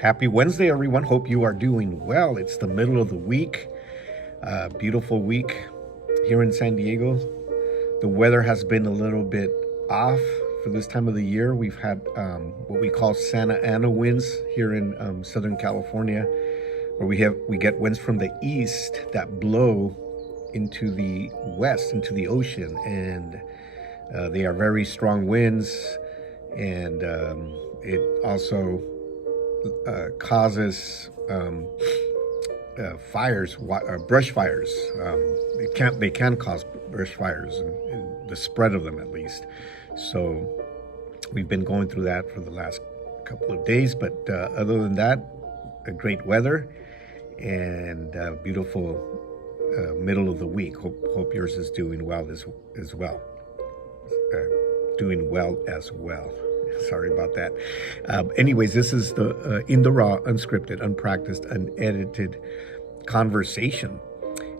Happy Wednesday, everyone. Hope you are doing well. It's the middle of the week. Beautiful week here in San Diego. The weather has been a little bit off for this time of the year. We've had what we call Santa Ana winds here in Southern California, where we get winds from the east that blow into the west, into the ocean, and they are very strong winds, and it also causes fires, brush fires. They can cause brush fires, and the spread of them at least. So we've been going through that for the last couple of days, but other than that, a great weather and beautiful middle of the week. Hope yours is doing well as well. Doing well as well. Sorry about that. Anyways, this is the in the raw, unscripted, unpracticed, unedited conversation.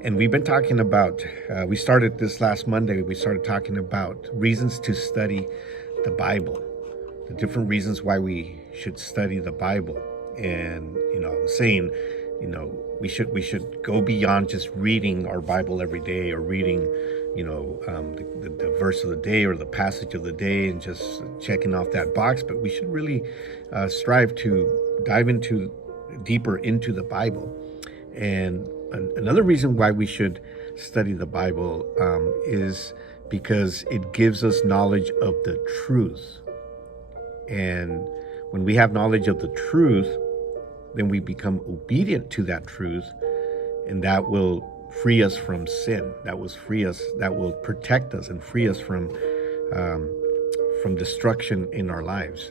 And we've been talking about, we started this last Monday, we started talking about reasons to study the Bible, the different reasons why we should study the Bible. And, I was saying, we should go beyond just reading our Bible every day or reading, the verse of the day or the passage of the day and just checking off that box. But we should really strive to dive deeper into the Bible. And another reason why we should study the Bible is because it gives us knowledge of the truth. And when we have knowledge of the truth, then we become obedient to that truth, and that will free us from sin. That will protect us and free us from destruction in our lives.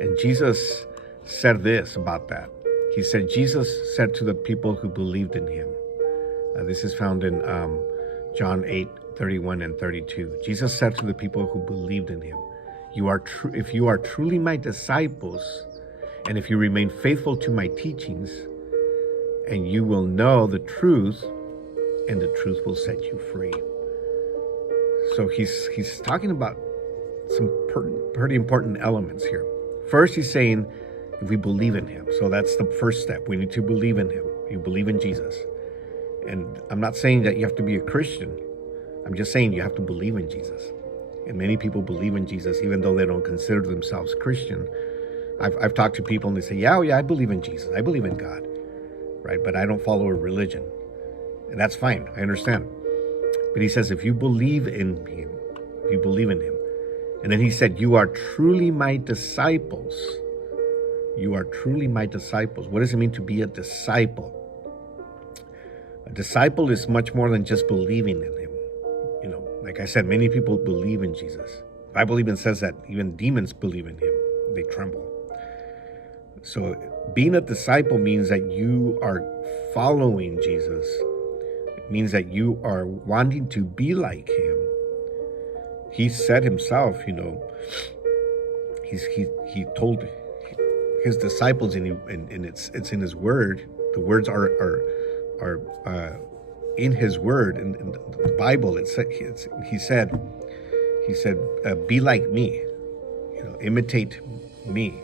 And Jesus said this about that. He said, Jesus said to the people who believed in him. This is found in John 8:31 and 32. Jesus said to the people who believed in him, if you are truly my disciples, and if you remain faithful to my teachings, and you will know the truth, and the truth will set you free. So he's talking about some pretty important elements here. First, he's saying, if we believe in him. So that's the first step. We need to believe in him. You believe in Jesus. And I'm not saying that you have to be a Christian. I'm just saying you have to believe in Jesus. And many people believe in Jesus, even though they don't consider themselves Christian. I've talked to people and they say, yeah, I believe in Jesus. I believe in God, right? But I don't follow a religion. And that's fine. I understand. But he says, if you believe in him, and then he said, you are truly my disciples. You are truly my disciples. What does it mean to be a disciple? A disciple is much more than just believing in him. Like I said, many people believe in Jesus. The Bible even says that even demons believe in him. They tremble. So being a disciple means that you are following Jesus. It means that you are wanting to be like him. He said himself, he told his disciples, and it's in his word. The words are in his word, in the Bible. He said, be like me, imitate me,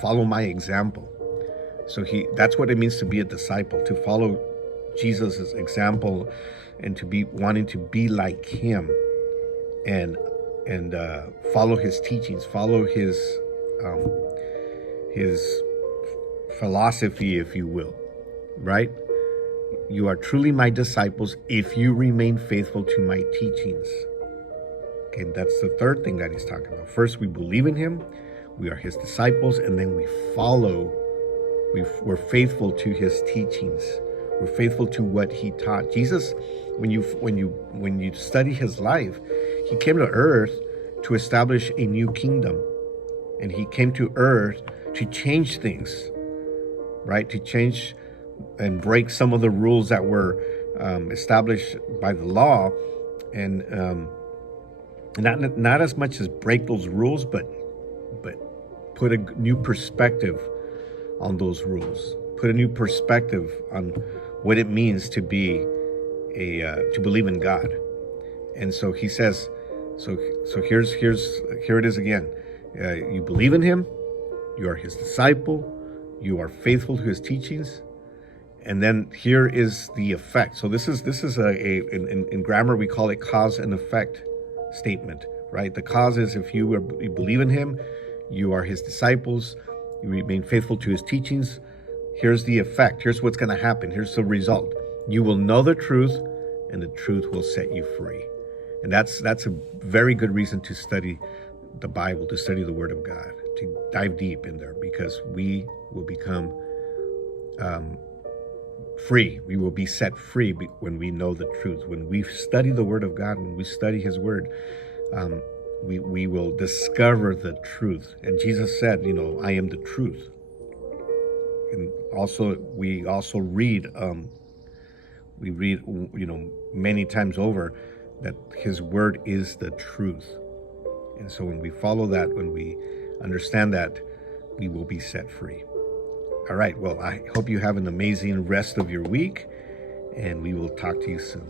follow my example. So that's what it means to be a disciple, to follow Jesus' example, and to be wanting to be like him, and follow his teachings, follow his philosophy, if you will, right? You are truly my disciples if you remain faithful to my teachings. Okay, that's the third thing that he's talking about. First, we believe in him, we are his disciples, and then we follow. We're faithful to his teachings. We're faithful to what he taught. Jesus, when you study his life, he came to earth to establish a new kingdom, and he came to earth to change things, right? To change and break some of the rules that were established by the law, and not as much as break those rules, but put a new perspective on those rules. Put a new perspective on what it means to be to believe in God. And so he says, so here it is again. You believe in him, you are his disciple, you are faithful to his teachings, and then here is the effect. So this is in grammar we call it cause and effect statement, right? The cause is if you believe in him, you are his disciples, you remain faithful to his teachings. Here's the effect. Here's what's going to happen. Here's the result. You will know the truth, and the truth will set you free. And that's a very good reason to study the Bible, to study the Word of God, to dive deep in there, because we will become free. We will be set free when we know the truth. When we study the Word of God, when we study his Word, we will discover the truth. And Jesus said, I am the truth. And also, we read, many times over that his Word is the truth. And so when we follow that, when we understand that, we will be set free. All right. Well, I hope you have an amazing rest of your week, and we will talk to you soon.